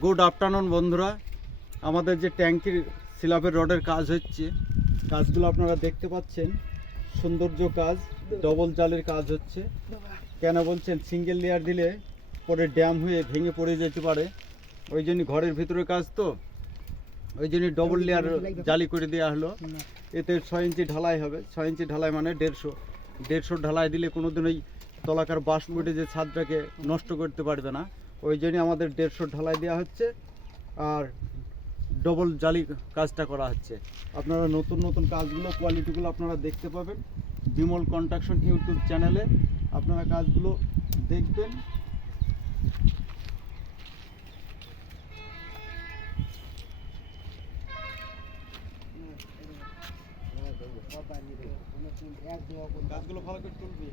Good afternoon বন্ধুরা, আমাদের যে ট্যাঙ্কির স্ল্যাবের রডের কাজ হচ্ছে, কাজগুলো আপনারা দেখতে পাচ্ছেন। সৌন্দর্য কাজ, ডবল জালের কাজ হচ্ছে। কেন বলছেন? সিঙ্গেল লেয়ার দিলে পরে ড্যাম হয়ে ভেঙে পড়ে যেতে পারে, ওই জন্য ঘরের ভিতরে কাজ তো, ওই জন্য ডবল লেয়ার জালি করে দেওয়া হলো। এতে 6 ইঞ্চি ঢালাই হবে। 6 ইঞ্চি ঢালাই মানে 150 ঢালাই দিলে কোনোদিন ওই তলাকার বাঁশ পড়ে যে ছাদটাকে নষ্ট করতে পারবে না। ওই জন্য আমাদের 150 ঢালাই দেওয়া হচ্ছে আর ডবল জালি কাজটা করা হচ্ছে। আপনারা নতুন নতুন কাজগুলো, কোয়ালিটিগুলো আপনারা দেখতে পাবেন বিমল কনস্ট্রাকশন ইউটিউব চ্যানেলে। আপনারা কাজগুলো দেখবেন। কাজগুলো ভালো করে তুলবি।